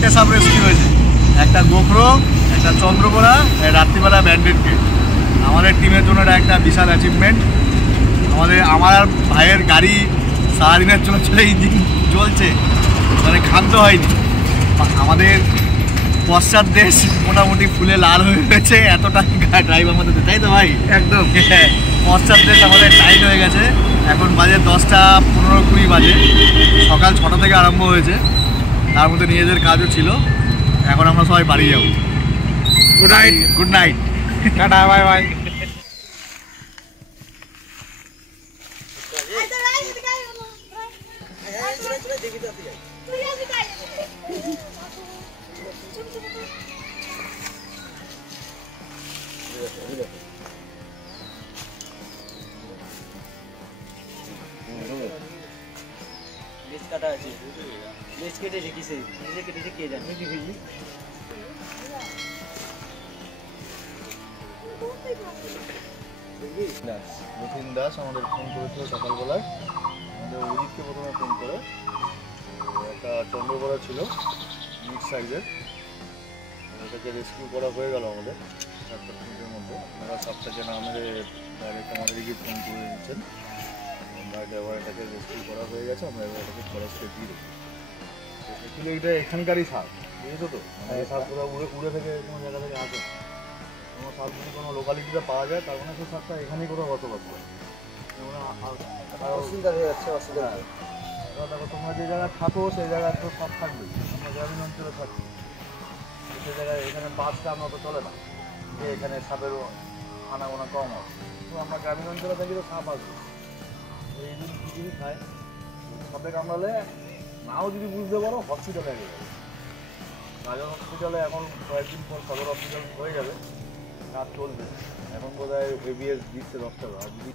চারটে সাপ রেস্কিউ হয়েছে, একটা গোখরো, একটা চন্দ্রকোনা, রাত্রিবেলা ব্যান্ডেডকে। আমাদের টিমের জন্য এটা একটা বিশাল অ্যাচিভমেন্ট। আমার আর ভাইয়ের গাড়ি সারাদিনের জন্য চলে ইঞ্জিন জ্বলছে, মানে ক্ষান্ত হয়নি। আমাদের পশ্চাৎ দেশ মোটামুটি ফুলে লাল হয়ে গেছে, এতটা ড্রাইভ আমাদের, তাই তো ভাই? একদম পশ্চাৎ দেশ আমাদের টাইট হয়ে গেছে। এখন বাজে 10টা 15-20 বাজে, সকাল 6টা থেকে আরম্ভ হয়েছে, তার মধ্যে নিজেদের কাজও ছিল। এখন আমরা সবাই বাড়ি যাবো। Good night. Good night, tata, bye bye. কাটা আছে, লেজ কেটেছে কিসে, নিজে কেটেছে কে জানে। রতিন দাস আমাদের ফোন করেছিল সকালবেলায়, আমাদের অজিতকে প্রথমে ফোন করে। একটা চন্দ্রকোনা ছিল মিড সাইজের, ওটাকে রেস্কিউ করা হয়ে গেল আমাদের 7-8 মিনিটের মধ্যে। আপনারা সাপটাকে না মেরে ডাইরেক্ট আমাদেরকে ফোন করে দিচ্ছেন। আমরা এবার এটাকে রেস্কিউ করা হয়ে গেছে, আমরা এবার এটাকে ফরেস্টে দিয়ে দেবো। অ্যাকচুয়ালি এটা এখানকারই সাপ, বুঝেছো তো? মানে এই সাপগুলো উড়ে থেকে কোনো জায়গা থেকে আসে, কোনো সাপ যদি কোনো লোকালিটিতে পাওয়া যায় তার মানে সেই সাপটা এখানেই কোথাও বসবাস করে। অসুবিধা হয়ে যাচ্ছে, অসুবিধা। দেখো তোমরা যে জায়গায় থাকো সেই জায়গায় তো সাপ থাকবেই। আমরা গ্রামীণ অঞ্চলে থাকি, সেই জায়গায় এখানে বাসটা আমরা তো চলে না যে এখানে সাপের আনাগোনা কম হয়। তো আমরা গ্রামীণ অঞ্চলে থাকি তো সাপ আসবে, এই দিন খিচুড়ি খায়। সাপে কামড়ালে নাও যদি বুঝতে পারো হসপিটালে আগে যাবে। গাজন হসপিটালে এখন কয়েকদিন পর সদর হসপিটাল হয়ে যাবে, কাজ চলবে। এখন বোধ হয় এবিএস দিচ্ছে 10 টাকা। আর যদি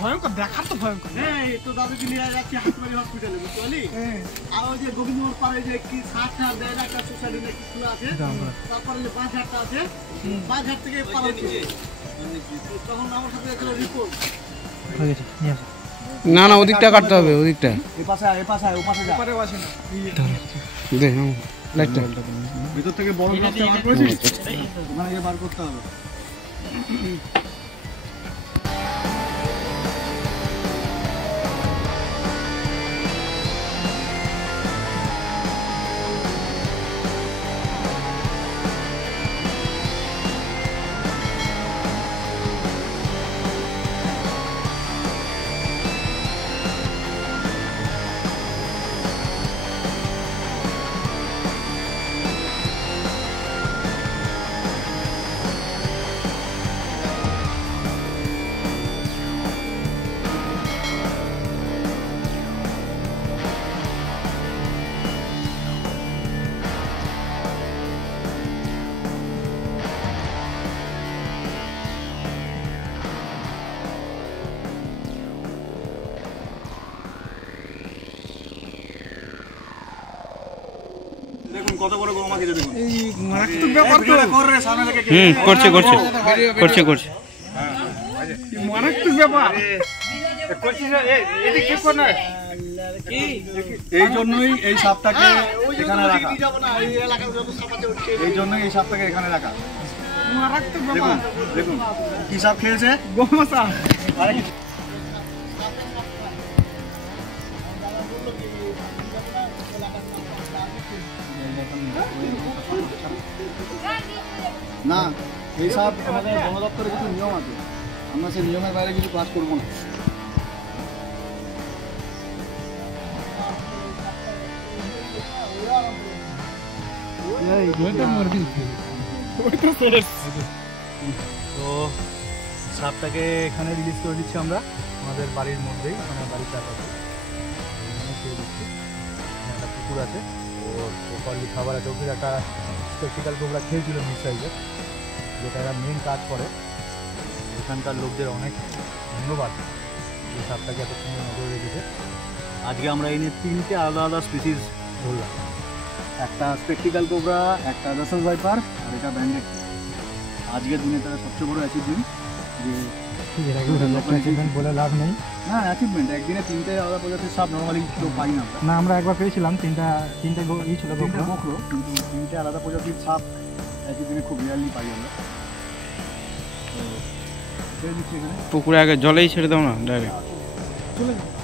ভয়ঙ্কর, দেখার তো ভয়ঙ্কর। হ্যাঁ, তো দাদুকে নিয়ে যাচ্ছি হাসপাতালে, হসপিটালে, বুঝতে পারলি? আর ওই যে গোবিন্দপুর পাড়ে যে কি 60 দেয় একটা সোসাইটি নাকি খোলা আছে, তারপরে যে বাঁশঝাড়টা আছে, বাঁশঝাড় থেকে পাড়া নিচে তখন আমার সাথে একটা রিপোর্ট। না না, ওদিকটা কাটতে হবে, ওদিকটা। এই পাশে আয়, এই পাশে আয়, ও পাশে যা। ওপারে আসে না, দেখ লাইটটা ভিতর থেকে বড় গাছটা বার করেছিস, ওখানে গিয়ে বার করতে হবে। দেখুন কত বড় গো আমাকে দেখুন, এই মারাত্মক ব্যাপার তো। করে সামনে থেকে করছে করছে করছে করছে মারাত্মক ব্যাপার করছিস। এদিক ঠিক কর না, এই জন্যই এই সাপটাকে এখানে রাখা, এই জন্যই এই সাপটাকে এখানে রাখা। মারাত্মক ব্যাপার। দেখুন কি সাপ খেয়েছে, গোমা সাপ। না, এই সব আমাদের বন দপ্তরের কিছু নিয়ম আছে, আমরা সেই নিয়মের বাইরে কিছু কাজ করবো না। তো সাপটাকে এখানে রিলিজ করে দিচ্ছি আমরা আমাদের বাড়ির মধ্যেই, মানে বাড়ির চারপাশে এখানে ছেড়ে দিচ্ছি। এখানে একটা পুকুর আছে, ওর প্রপারলি খাবার আছে। ওকে একটা স্পেকটিক্যাল কোবরা খেয়েছিল মিড সাইজের, যেটা একটা মেন কাজ করে। এখানকার লোকদের অনেক ধন্যবাদ এই সাপটাকে এত সুন্দর নজরে রেখেছে। আজকে আমরা এই নিয়ে 3টে আলাদা আলাদা স্পিসিস ধরলাম, একটা স্পেকটিক্যাল কোবরা, একটা রাসেল ভাইপার, আর এটা ব্যান্ডেড। আজকের দিনে তারা সবচেয়ে বড় অ্যাচিভমেন্ট যে বলে লাভ নেই। না, অ্যাচিভমেন্ট একদিনে 3টে আলাদা প্রজাতির সাপ নর্মালি কেউ পাই না। না, আমরা একবার পেয়েছিলাম তিনটে ই ছিল, 3টে গোখরো, কিন্তু 3টে আলাদা প্রজাতির সাপ একই দিনে খুব রিয়ারলি পাই আমরা। তো ছেড়ে দিচ্ছি এখানে, পুকুরে আগে জলেই ছেড়ে দাও না ডাইরেক্ট। চলে যাও।